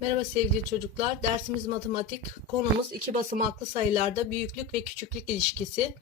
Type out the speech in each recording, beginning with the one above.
Merhaba sevgili çocuklar. Dersimiz matematik. Konumuz iki basamaklı sayılarda büyüklük ve küçüklük ilişkisi.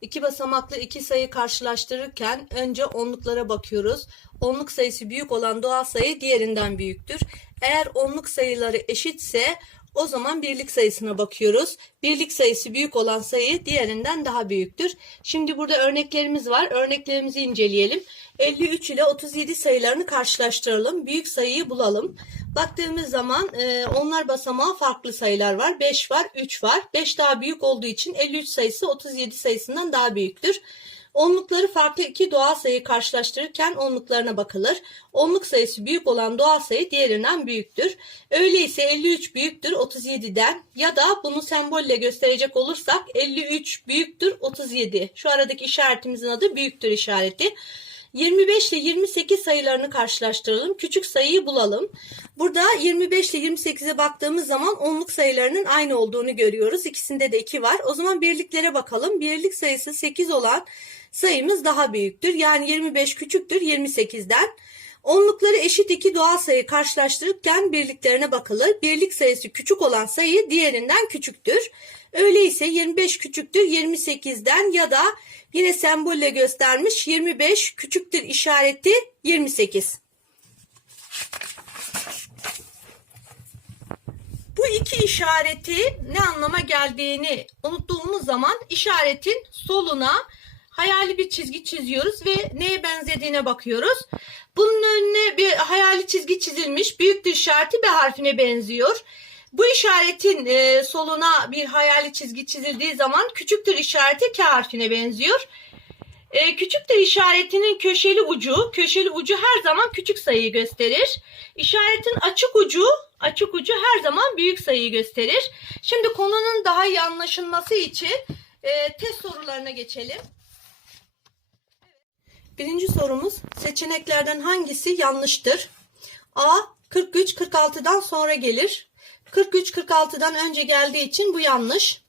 İki basamaklı iki sayı karşılaştırırken önce onluklara bakıyoruz. Onluk sayısı büyük olan doğal sayı diğerinden büyüktür. Eğer onluk sayıları eşitse o zaman birlik sayısına bakıyoruz. Birlik sayısı büyük olan sayı diğerinden daha büyüktür. Şimdi burada örneklerimiz var. Örneklerimizi inceleyelim. 53 ile 37 sayılarını karşılaştıralım. Büyük sayıyı bulalım. Baktığımız zaman e, onlar basamağı farklı sayılar var. 5 var, 3 var. 5 daha büyük olduğu için 53 sayısı 37 sayısından daha büyüktür. Onlukları farklı iki doğal sayı karşılaştırırken onluklarına bakılır. Onluk sayısı büyük olan doğal sayı diğerinden büyüktür. Öyleyse 53 büyüktür 37'den ya da bunu sembolle gösterecek olursak 53 büyüktür 37. Şu aradaki işaretimizin adı büyüktür işareti. 25 ile 28 sayılarını karşılaştıralım. Küçük sayıyı bulalım. Burada 25 ile 28'e baktığımız zaman onluk sayılarının aynı olduğunu görüyoruz. İkisinde de 2 var. O zaman birliklere bakalım. Birlik sayısı 8 olan sayımız daha büyüktür. Yani 25 küçüktür 28'den. Onlukları eşit iki doğal sayı karşılaştırırken birliklerine bakılır. Birlik sayısı küçük olan sayı diğerinden küçüktür. Öyleyse 25 küçüktür 28'den ya da yine sembolle göstermiş 25 küçüktür işareti 28. Bu iki işareti ne anlama geldiğini unuttuğumuz zaman işaretin soluna hayali bir çizgi çiziyoruz ve neye benzediğine bakıyoruz. Bunun önüne bir hayali çizgi çizilmiş. Büyüktür işareti B harfine benziyor. Bu işaretin e, soluna bir hayali çizgi çizildiği zaman küçüktür işareti K harfine benziyor. E, küçüktür işaretinin köşeli ucu, köşeli ucu her zaman küçük sayıyı gösterir. İşaretin açık ucu, açık ucu her zaman büyük sayıyı gösterir. Şimdi konunun daha iyi anlaşılması için e, test sorularına geçelim. Birinci sorumuz seçeneklerden hangisi yanlıştır? A. 43 46'dan sonra gelir. 43 46'dan önce geldiği için bu yanlış.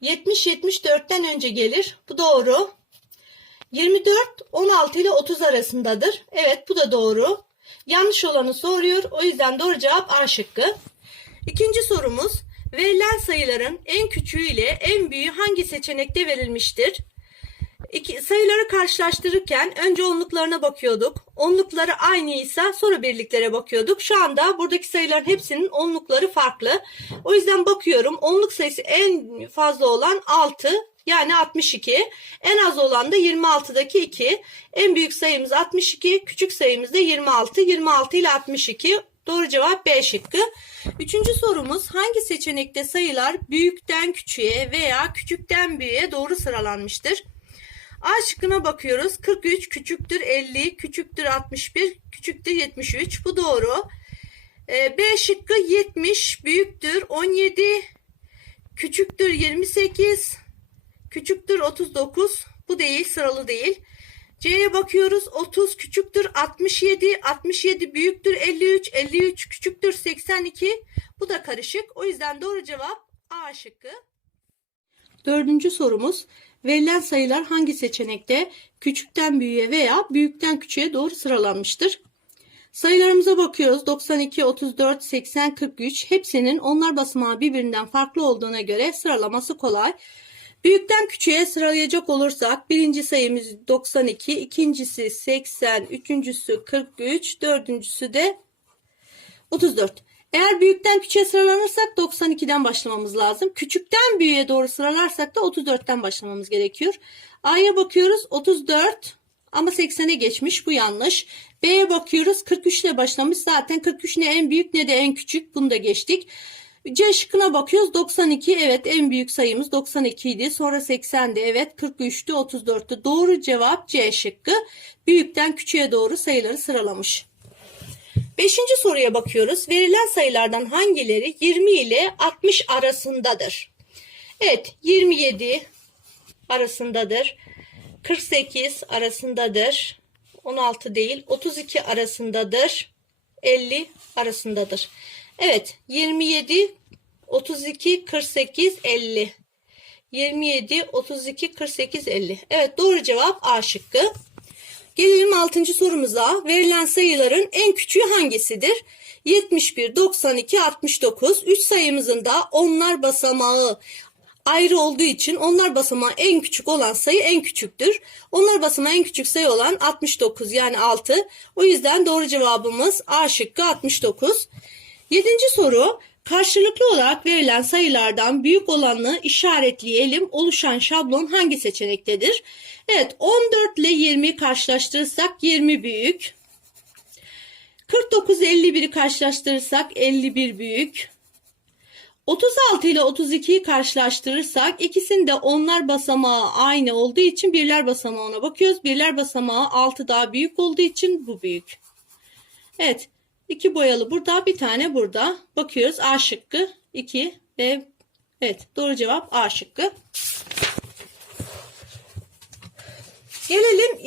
70 74'ten önce gelir. Bu doğru. 24 16 ile 30 arasındadır. Evet bu da doğru. Yanlış olanı soruyor. O yüzden doğru cevap A şıkkı. İkinci sorumuz verilen sayıların en küçüğü ile en büyüğü hangi seçenekte verilmiştir? İki, sayıları karşılaştırırken önce onluklarına bakıyorduk. Onlukları aynıysa sonra birliklere bakıyorduk. Şu anda buradaki sayıların hepsinin onlukları farklı. O yüzden bakıyorum. Onluk sayısı en fazla olan 6 yani 62. En az olan da 26'daki 2. En büyük sayımız 62. Küçük sayımız da 26. 26 ile 62. Doğru cevap B şıkkı. Üçüncü sorumuz hangi seçenekte sayılar büyükten küçüğe veya küçükten büyüğe doğru sıralanmıştır? A şıkkına bakıyoruz. 43 küçüktür 50, küçüktür 61, küçüktür 73. Bu doğru. Ee, B şıkkı 70 büyüktür 17, küçüktür 28, küçüktür 39. Bu değil sıralı değil. C'ye bakıyoruz. 30 küçüktür 67, 67 büyüktür 53, 53 küçüktür 82. Bu da karışık. O yüzden doğru cevap A şıkkı. Dördüncü sorumuz. Verilen sayılar hangi seçenekte küçükten büyüğe veya büyükten küçüğe doğru sıralanmıştır? Sayılarımıza bakıyoruz. 92, 34, 80, 43 hepsinin onlar basamağı birbirinden farklı olduğuna göre sıralaması kolay. Büyükten küçüğe sıralayacak olursak birinci sayımız 92, ikincisi 80, üçüncüsü 43, dördüncüsü de 34. Eğer büyükten küçüğe sıralanırsak 92'den başlamamız lazım. Küçükten büyüğe doğru sıralarsak da 34'ten başlamamız gerekiyor. A'ya bakıyoruz 34 ama 80'e geçmiş bu yanlış. B'ye bakıyoruz 43 ile başlamış zaten 43 ne en büyük ne de en küçük bunu da geçtik. C şıkkına bakıyoruz 92 evet en büyük sayımız 92 idi sonra 80'di evet 43'tü 34'tü doğru cevap C şıkkı büyükten küçüğe doğru sayıları sıralamış. Beşinci soruya bakıyoruz. Verilen sayılardan hangileri 20 ile 60 arasındadır? Evet 27 arasındadır. 48 arasındadır. 16 değil 32 arasındadır. 50 arasındadır. Evet 27 32 48 50 27 32 48 50. Evet doğru cevap A şıkkı. Gelelim 6. sorumuza. Verilen sayıların en küçüğü hangisidir? 71, 92, 69. 3 sayımızın da onlar basamağı ayrı olduğu için onlar basamağı en küçük olan sayı en küçüktür. Onlar basamağı en küçük sayı olan 69 yani 6. O yüzden doğru cevabımız A şıkkı 69. Yedinci soru. Karşılıklı olarak verilen sayılardan büyük olanı işaretleyelim. Oluşan şablon hangi seçenektedir? Evet 14 ile 20'yi karşılaştırırsak 20 büyük. 49 ile 51'i karşılaştırırsak 51 büyük. 36 ile 32'yi karşılaştırırsak ikisinde onlar basamağı aynı olduğu için birler basamağına bakıyoruz. Birler basamağı 6 daha büyük olduğu için bu büyük. Evet. iki boyalı burada bir tane burada. Bakıyoruz A şıkkı 2 ve evet doğru cevap A şıkkı. Gelelim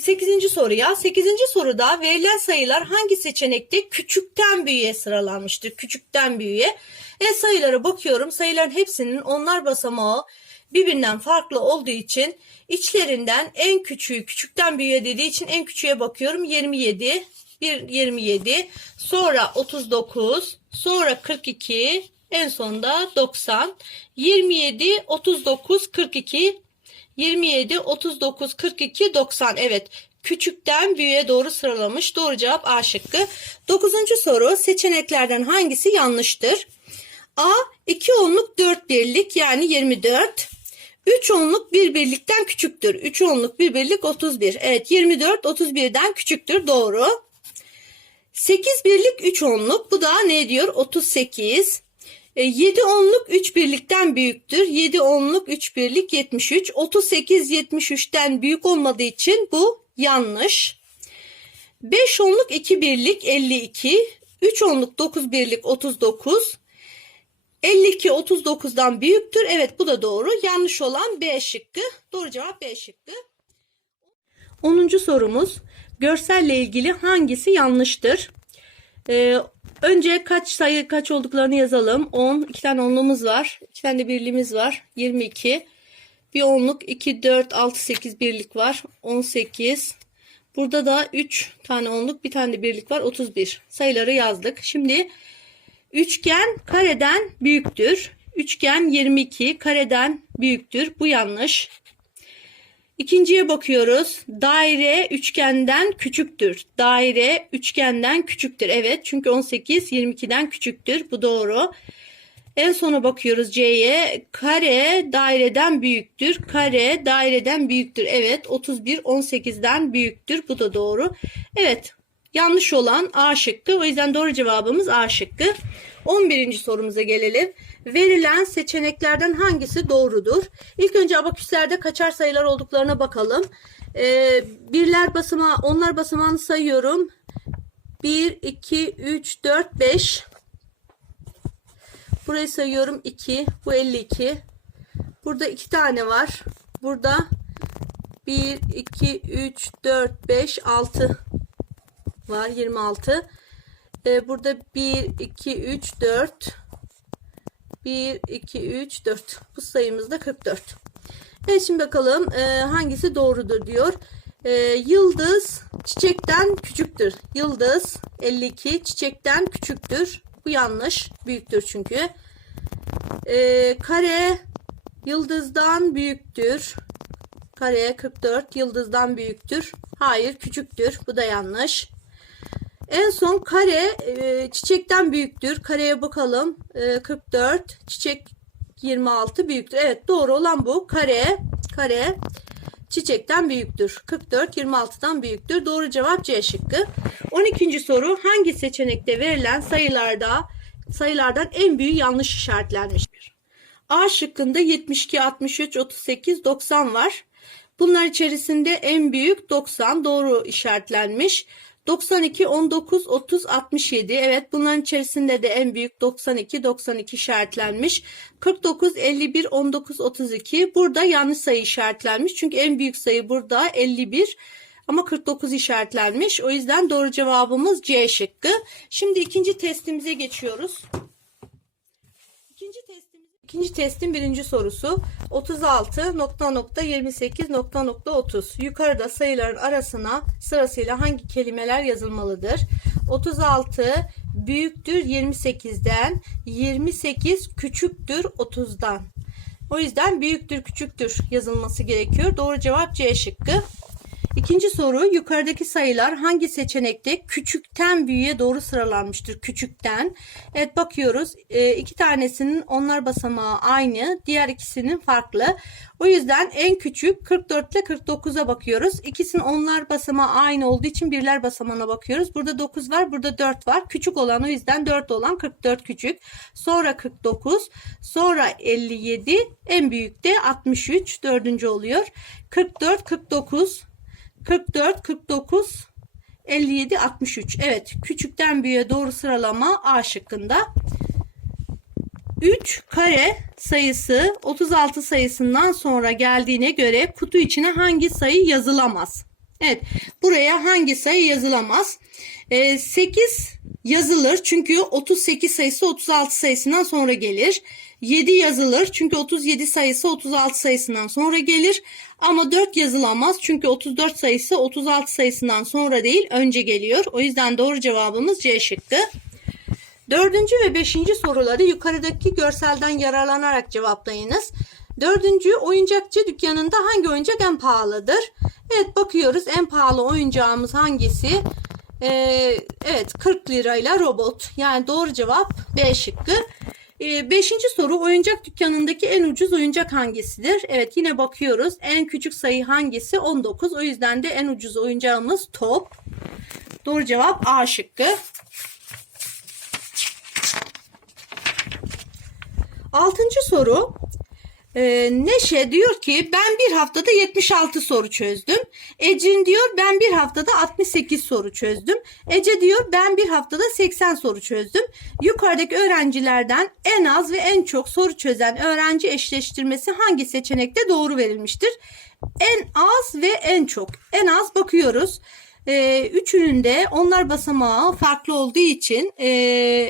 8. soruya. 8. soruda verilen sayılar hangi seçenekte küçükten büyüğe sıralanmıştır? Küçükten büyüğe. E sayılara bakıyorum. Sayıların hepsinin onlar basamağı birbirinden farklı olduğu için içlerinden en küçüğü küçükten büyüğe dediği için en küçüğe bakıyorum. 27, 1 27, sonra 39, sonra 42, en sonunda 90. 27, 39, 42, 27, 39, 42, 90. Evet. Küçükten büyüğe doğru sıralamış. Doğru cevap A şıkkı. Dokuzuncu soru. Seçeneklerden hangisi yanlıştır? A. 2 onluk 4 birlik yani 24. 3 onluk 1 birlikten küçüktür. 3 onluk 1 birlik 31. Evet 24 31'den küçüktür. Doğru. 8 birlik 3 onluk. Bu da ne diyor? 38. 7 onluk 3 birlikten büyüktür. 7 onluk 3 birlik 73. 38 73'ten büyük olmadığı için bu yanlış. 5 onluk 2 birlik 52. 3 onluk 9 birlik 39. 52 39'dan büyüktür. Evet bu da doğru. Yanlış olan B şıkkı. Doğru cevap B şıkkı. 10. sorumuz. Görselle ilgili hangisi yanlıştır? Ee, önce kaç sayı kaç olduklarını yazalım. 10, 2 tane onluğumuz var. 2 tane de birliğimiz var. 22. Bir onluk 2, 4, 6, 8 birlik var. 18. Burada da 3 tane onluk bir tane de birlik var. 31. Sayıları yazdık. Şimdi üçgen kareden büyüktür. Üçgen 22 kareden büyüktür. Bu yanlış. İkinciye bakıyoruz. Daire üçgenden küçüktür. Daire üçgenden küçüktür. Evet çünkü 18 22'den küçüktür. Bu doğru. En sona bakıyoruz C'ye. Kare daireden büyüktür. Kare daireden büyüktür. Evet 31 18'den büyüktür. Bu da doğru. Evet yanlış olan A şıkkı. O yüzden doğru cevabımız A şıkkı. 11. sorumuza gelelim. Verilen seçeneklerden hangisi doğrudur? İlk önce abaküslerde kaçar sayılar olduklarına bakalım. Ee, birler basamağı, onlar basamağını sayıyorum. 1, 2, 3, 4, 5. Burayı sayıyorum 2. Bu 52. Burada 2 tane var. Burada 1, 2, 3, 4, 5, 6 var. 26. Ee, burada 1, 2, 3, 4. 1, 2, 3, 4. Bu sayımız da 44. Evet şimdi bakalım e, hangisi doğrudur diyor. E, yıldız çiçekten küçüktür. Yıldız 52 çiçekten küçüktür. Bu yanlış. Büyüktür çünkü. E, kare yıldızdan büyüktür. Kare 44 yıldızdan büyüktür. Hayır küçüktür. Bu da yanlış. En son kare e, çiçekten büyüktür. Kareye bakalım. E, 44 çiçek 26 büyüktür. Evet doğru olan bu. Kare kare çiçekten büyüktür. 44 26'dan büyüktür. Doğru cevap C şıkkı. 12. soru hangi seçenekte verilen sayılarda sayılardan en büyüğü yanlış işaretlenmiştir? A şıkkında 72, 63, 38, 90 var. Bunlar içerisinde en büyük 90 doğru işaretlenmiş. 92, 19, 30, 67. Evet bunların içerisinde de en büyük 92, 92 işaretlenmiş. 49, 51, 19, 32. Burada yanlış sayı işaretlenmiş. Çünkü en büyük sayı burada 51 ama 49 işaretlenmiş. O yüzden doğru cevabımız C şıkkı. Şimdi ikinci testimize geçiyoruz. İkinci testimiz İkinci testin birinci sorusu 36 nokta nokta 28 nokta nokta 30 yukarıda sayıların arasına sırasıyla hangi kelimeler yazılmalıdır 36 büyüktür 28'den, 28 küçüktür 30'dan. O yüzden büyüktür küçüktür yazılması gerekiyor. Doğru cevap C şıkkı. İkinci soru yukarıdaki sayılar hangi seçenekte küçükten büyüğe doğru sıralanmıştır? Küçükten. Evet bakıyoruz. E, iki tanesinin onlar basamağı aynı. Diğer ikisinin farklı. O yüzden en küçük 44 ile 49'a bakıyoruz. İkisinin onlar basamağı aynı olduğu için birler basamağına bakıyoruz. Burada 9 var, burada 4 var. Küçük olan o yüzden 4 olan 44 küçük. Sonra 49, sonra 57, en büyük de 63 dördüncü oluyor. 44, 49, 44, 49, 57, 63. Evet, küçükten büyüğe doğru sıralama A şıkkında. 3 kare sayısı 36 sayısından sonra geldiğine göre kutu içine hangi sayı yazılamaz? Evet, buraya hangi sayı yazılamaz? Ee, 8 yazılır çünkü 38 sayısı 36 sayısından sonra gelir. 7 yazılır çünkü 37 sayısı 36 sayısından sonra gelir. Ama 4 yazılamaz çünkü 34 sayısı 36 sayısından sonra değil önce geliyor. O yüzden doğru cevabımız C şıkkı. Dördüncü ve beşinci soruları yukarıdaki görselden yararlanarak cevaplayınız. Dördüncü oyuncakçı dükkanında hangi oyuncak en pahalıdır? Evet bakıyoruz en pahalı oyuncağımız hangisi? Ee, evet 40 lirayla robot. Yani doğru cevap B şıkkı. Ee, beşinci soru oyuncak dükkanındaki en ucuz oyuncak hangisidir? Evet yine bakıyoruz. En küçük sayı hangisi? 19. O yüzden de en ucuz oyuncağımız top. Doğru cevap A şıkkı. Altıncı soru. Ee, Neşe diyor ki ben bir haftada 76 soru çözdüm. Ecin diyor ben bir haftada 68 soru çözdüm. Ece diyor ben bir haftada 80 soru çözdüm. Yukarıdaki öğrencilerden en az ve en çok soru çözen öğrenci eşleştirmesi hangi seçenekte doğru verilmiştir? En az ve en çok. En az bakıyoruz. Ee, üçünün de onlar basamağı farklı olduğu için e,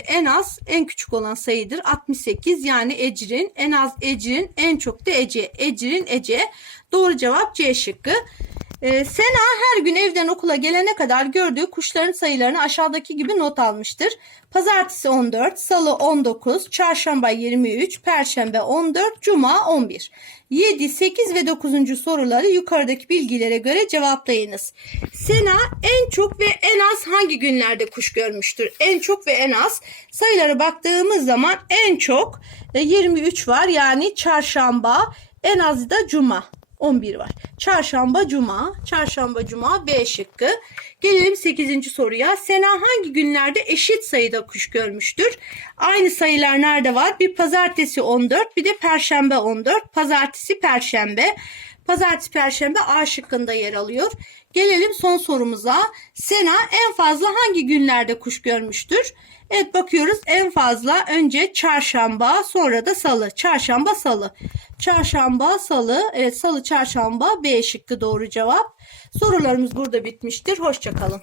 en az en küçük olan sayıdır. 68 yani Ecrin. En az Ecrin en çok da Ece. Ecrin Ece. Doğru cevap C şıkkı. Ee, Sena her gün evden okula gelene kadar gördüğü kuşların sayılarını aşağıdaki gibi not almıştır. Pazartesi 14, Salı 19, Çarşamba 23, Perşembe 14, Cuma 11. 7, 8 ve 9. soruları yukarıdaki bilgilere göre cevaplayınız. Sena en çok ve en az hangi günlerde kuş görmüştür? En çok ve en az sayılara baktığımız zaman en çok e, 23 var yani çarşamba en az da cuma. 11 var. Çarşamba, cuma. Çarşamba, cuma B şıkkı. Gelelim 8. soruya. Sena hangi günlerde eşit sayıda kuş görmüştür? Aynı sayılar nerede var? Bir pazartesi 14, bir de perşembe 14. Pazartesi, perşembe. Pazartesi, perşembe A şıkkında yer alıyor. Gelelim son sorumuza. Sena en fazla hangi günlerde kuş görmüştür? Evet bakıyoruz en fazla önce çarşamba sonra da salı. Çarşamba salı. Çarşamba salı. Evet salı çarşamba B şıkkı doğru cevap. Sorularımız burada bitmiştir. Hoşçakalın.